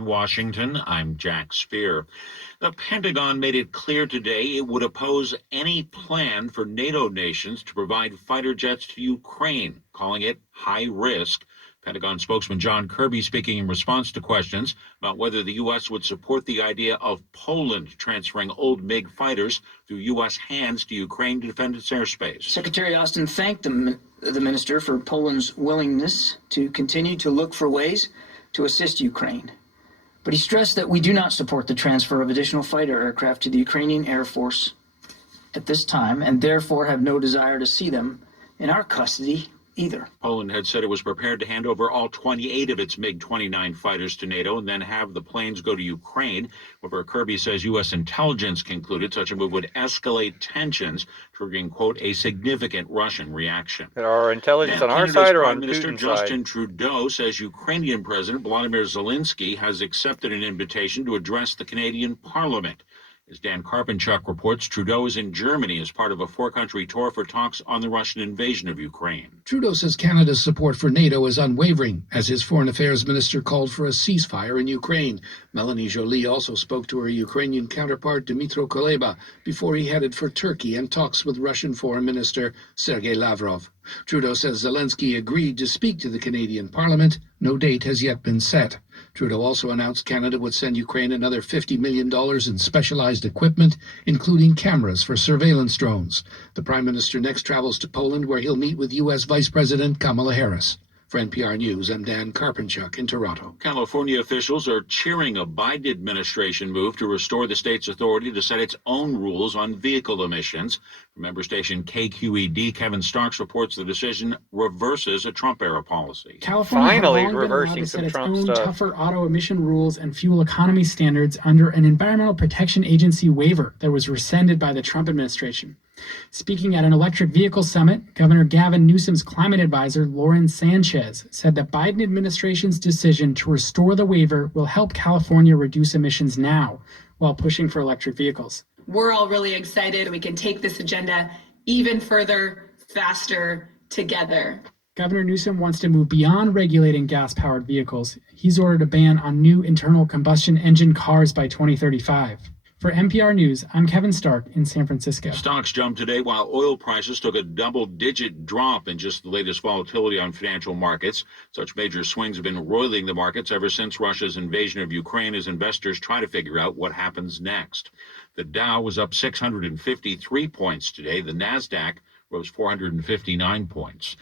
In Washington, I'm Jack Spear. The Pentagon made it clear today it would oppose any plan for NATO nations to provide fighter jets to Ukraine, calling it high risk. Pentagon spokesman John Kirby speaking in response to questions about whether the U.S. would support the idea of Poland transferring old MiG fighters through U.S. hands to Ukraine to defend its airspace. Secretary Austin thanked the minister for Poland's willingness to continue to look for ways to assist Ukraine. But he stressed that we do not support the transfer of additional fighter aircraft to the Ukrainian Air Force at this time, and therefore have no desire to see them in our custody either. Poland had said it was prepared to hand over all 28 of its MiG-29 fighters to NATO and then have the planes go to Ukraine. However, Kirby says U.S. intelligence concluded such a move would escalate tensions, triggering, quote, a significant Russian reaction. There are intelligence on our Canada's side or Prime on Minister Putin's Justin side? Trudeau says Ukrainian President Volodymyr Zelensky has accepted an invitation to address the Canadian Parliament. As Dan Karpenchuk reports, Trudeau is in Germany as part of a four-country tour for talks on the Russian invasion of Ukraine. Trudeau says Canada's support for NATO is unwavering, as his foreign affairs minister called for a ceasefire in Ukraine. Melanie Joly also spoke to her Ukrainian counterpart Dmytro Kuleba before he headed for Turkey and talks with Russian Foreign Minister Sergei Lavrov. Trudeau says Zelensky agreed to speak to the Canadian Parliament. No date has yet been set. Trudeau also announced Canada would send Ukraine another $50 million in specialized equipment, including cameras for surveillance drones. The Prime Minister next travels to Poland, where he'll meet with U.S. Vice President Kamala Harris. For NPR News, I'm Dan Karpenchuk in Toronto. California officials are cheering a Biden administration move to restore the state's authority to set its own rules on vehicle emissions. Member station KQED Kevin Starks reports the decision reverses a Trump-era policy. California Finally had long been allowed reversing to some set its Trump own stuff. tougher auto emission rules and fuel economy standards under an Environmental Protection Agency waiver that was rescinded by the Trump administration. Speaking at an electric vehicle summit, Governor Gavin Newsom's climate advisor, Lauren Sanchez, said the Biden administration's decision to restore the waiver will help California reduce emissions now while pushing for electric vehicles. We're all really excited. We can take this agenda even further, faster, together. Governor Newsom wants to move beyond regulating gas-powered vehicles. He's ordered a ban on new internal combustion engine cars by 2035. For NPR News, I'm Kevin Stark in San Francisco. Stocks jumped today while oil prices took a double-digit drop in just the latest volatility on financial markets. Such major swings have been roiling the markets ever since Russia's invasion of Ukraine as investors try to figure out what happens next. The Dow was up 653 points today. The Nasdaq rose 459 points.